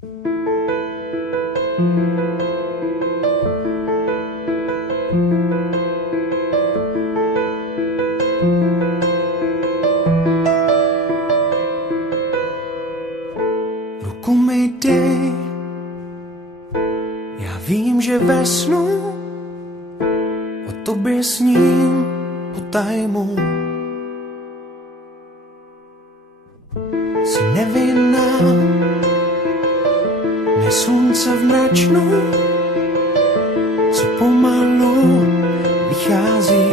Ruku mi dej, já vím, že ve snu o tobě sním potajmu. Jsi nevinná, ne slunce v mračnu, co pomalu vychází.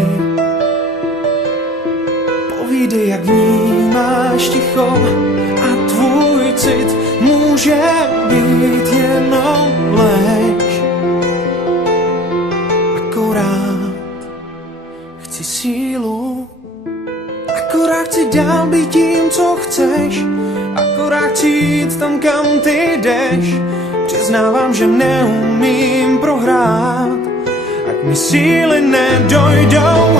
Povídej, jak vnímáš ticho a tvůj cit může být jenom lež. Akorát chci sílu, akorát chci dál být tím, co chceš, akorát chci jít tam, kam ty jdeš. Přiznávám, že neumím prohrát, ať mi síly nedojdou,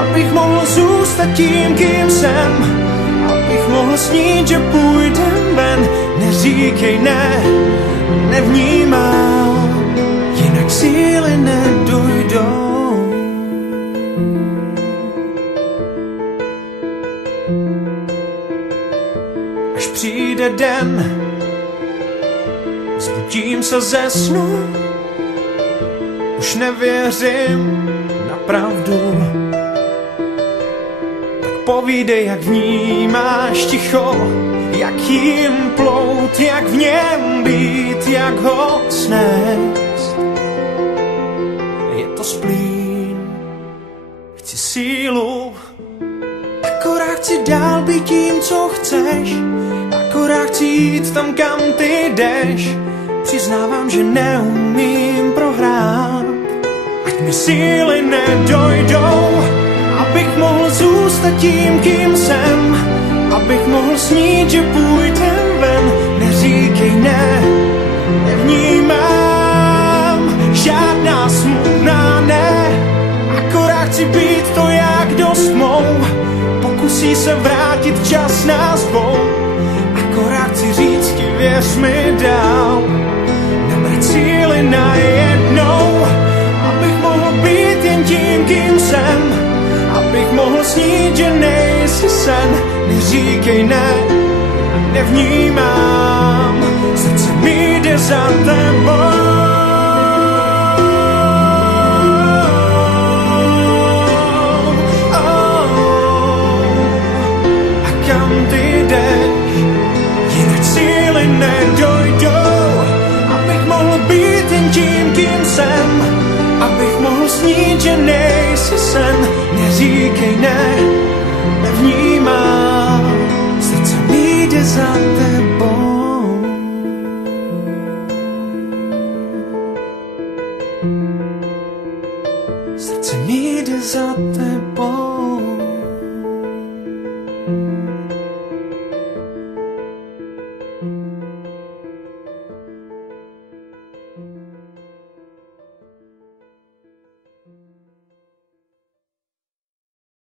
abych mohl zůstat tím, kým jsem, abych mohl snít, že půjdem ven. Neříkej ne, nevnímám, jinak síly nedojdou. Až přijde den, zbudím se ze snu, už nevěřím na pravdu. Tak povídej, jak vnímáš ticho, jak jim plout, jak v něm být, jak ho snést. Je to splín, chci sílu, akorát chci dál být tím, co chceš, akorát chci jít tam, kam ty jdeš. Přiznávám, že neumím prohrát, ať mi síly nedojdou, abych mohl zůstat tím, kým jsem, abych mohl snít, že půjdem ven. Neříkej ne, nevnímám, žádná smutná ne, akorát chci být to, jak dost mou. Pokusí se vrátit čas nás dvou, akorát chci říct ti, věř mi dál. Nabrat síly najednou, abych mohl být jen tím, kým jsem, abych mohl snít, že nejsi sen. Neříkej ne, nevnímám, srdce mi jde za tebou. A kam ty jdeš, jinak síly nedojdou, abych mohl být jen tím, kým jsem, abych mohl snít, že nejsi sen. Neříkej ne, nevnímám, srdce mi jde za tebou. Srdce mi jde za tebou.